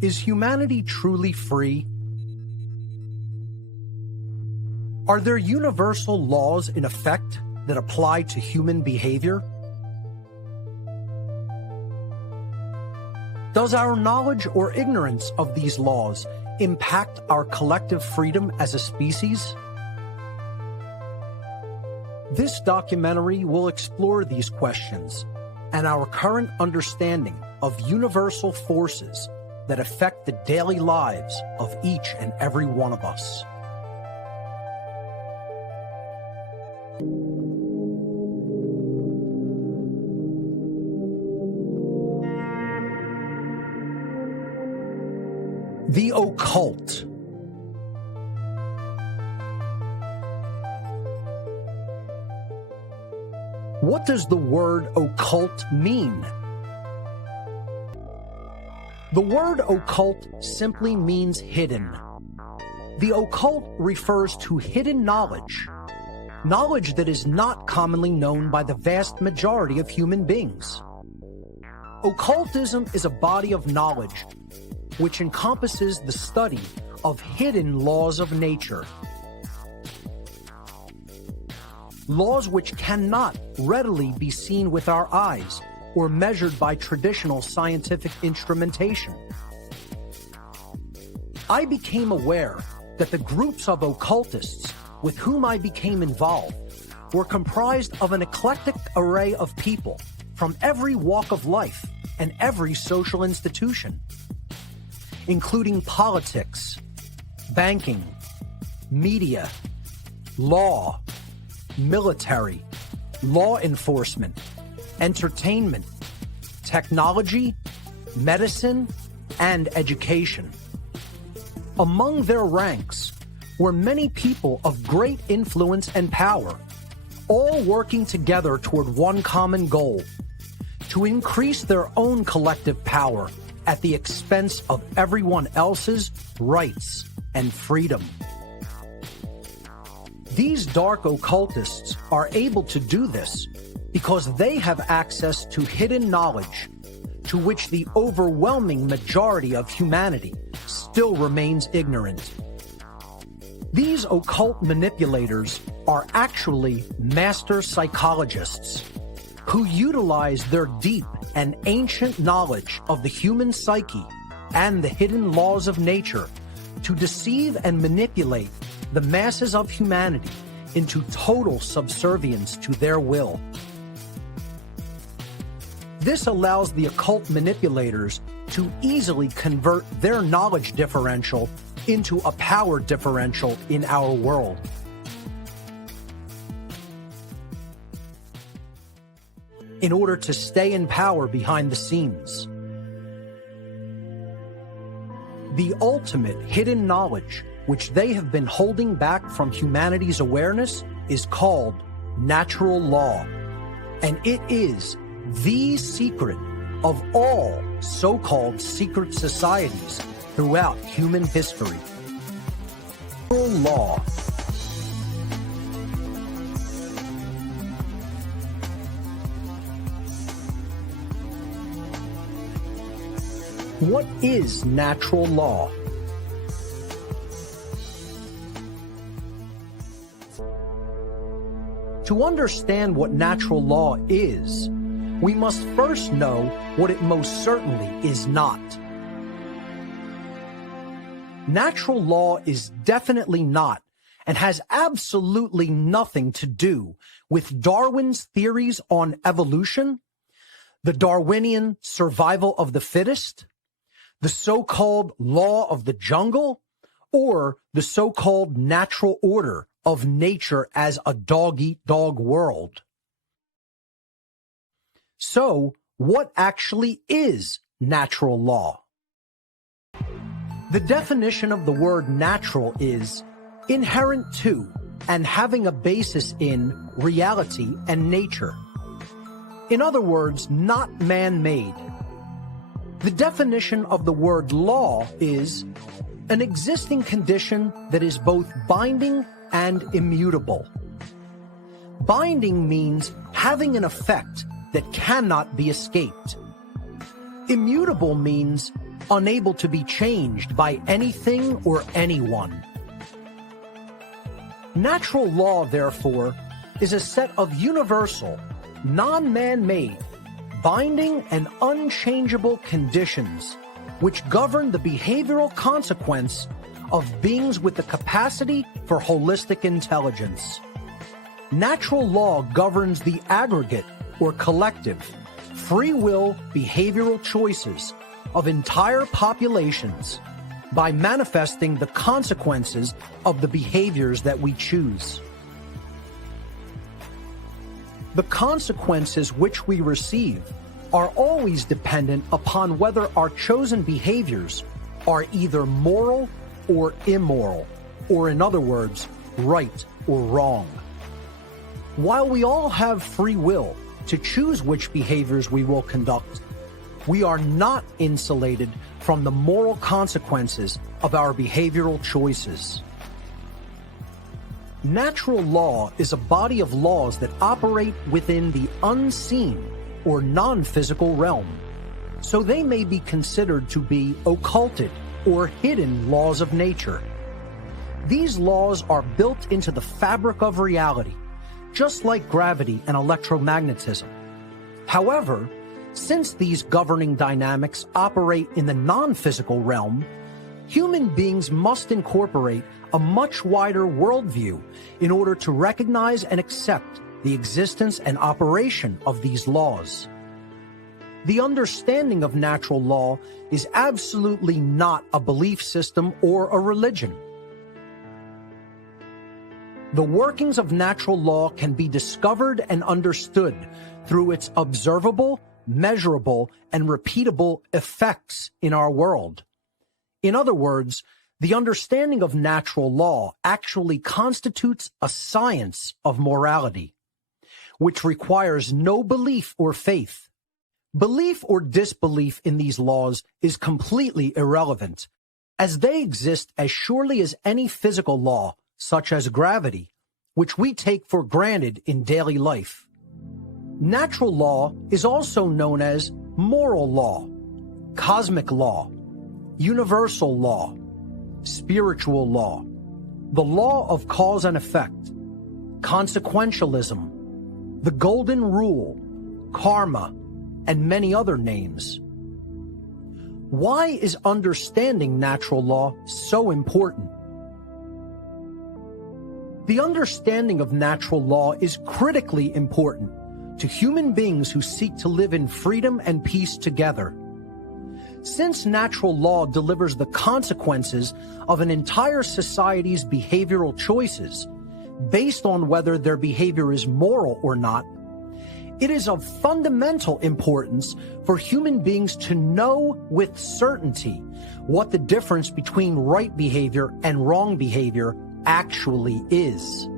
Is humanity truly free? Are there universal laws in effect that apply to human behavior? Does our knowledge or ignorance of these laws impact our collective freedom as a species? This documentary will explore these questions and our current understanding of universal forces that affect the daily lives of each and every one of us. The occult. What does the word occult mean? The word occult simply means hidden. The occult refers to hidden knowledge, knowledge that is not commonly known by the vast majority of human beings. Occultism is a body of knowledge which encompasses the study of hidden laws of nature. Laws which cannot readily be seen with our eyes or measured by traditional scientific instrumentation. I became aware that the groups of occultists with whom I became involved were comprised of an eclectic array of people from every walk of life and every social institution, including politics, banking, media, law, military, law enforcement, entertainment, technology, medicine, and education. Among their ranks were many people of great influence and power, all working together toward one common goal: to increase their own collective power at the expense of everyone else's rights and freedom. These dark occultists are able to do this because they have access to hidden knowledge to which the overwhelming majority of humanity still remains ignorant. These occult manipulators are actually master psychologists who utilize their deep and ancient knowledge of the human psyche and the hidden laws of nature to deceive and manipulate the masses of humanity into total subservience to their will. This allows the occult manipulators to easily convert their knowledge differential into a power differential in our world. In order to stay in power behind the scenes. The ultimate hidden knowledge which they have been holding back from humanity's awareness is called natural law, and it is the secret of all so-called secret societies throughout human history. Natural law. What is natural law? To understand what natural law is, we must first know what it most certainly is not. Natural law is definitely not and has absolutely nothing to do with Darwin's theories on evolution, the Darwinian survival of the fittest, the so-called law of the jungle, or the so-called natural order of nature as a dog-eat-dog world. So, what actually is natural law? The definition of the word natural is inherent to and having a basis in reality and nature. In other words, not man-made. The definition of the word law is an existing condition that is both binding and immutable. Binding means having an effect that cannot be escaped. Immutable means unable to be changed by anything or anyone. Natural law, therefore, is a set of universal, non-man-made, binding and unchangeable conditions which govern the behavioral consequence of beings with the capacity for holistic intelligence. Natural law governs the aggregate or collective, free will behavioral choices of entire populations by manifesting the consequences of the behaviors that we choose. The consequences which we receive are always dependent upon whether our chosen behaviors are either moral or immoral, or in other words, right or wrong. While we all have free will to choose which behaviors we will conduct, we are not insulated from the moral consequences of our behavioral choices. Natural law is a body of laws that operate within the unseen or non-physical realm, so they may be considered to be occulted or hidden laws of nature. These laws are built into the fabric of reality, just like gravity and electromagnetism. However, since these governing dynamics operate in the non-physical realm, human beings must incorporate a much wider worldview in order to recognize and accept the existence and operation of these laws. The understanding of natural law is absolutely not a belief system or a religion. The workings of natural law can be discovered and understood through its observable, measurable, and repeatable effects in our world. In other words, the understanding of natural law actually constitutes a science of morality, which requires no belief or faith. Belief or disbelief in these laws is completely irrelevant, as they exist as surely as any physical law, such as gravity, which we take for granted in daily life. Natural law is also known as moral law, cosmic law, universal law, spiritual law, the law of cause and effect, consequentialism, the golden rule, karma, and many other names. Why is understanding natural law so important? The understanding of natural law is critically important to human beings who seek to live in freedom and peace together. Since natural law delivers the consequences of an entire society's behavioral choices based on whether their behavior is moral or not, it is of fundamental importance for human beings to know with certainty what the difference between right behavior and wrong behavior actually is.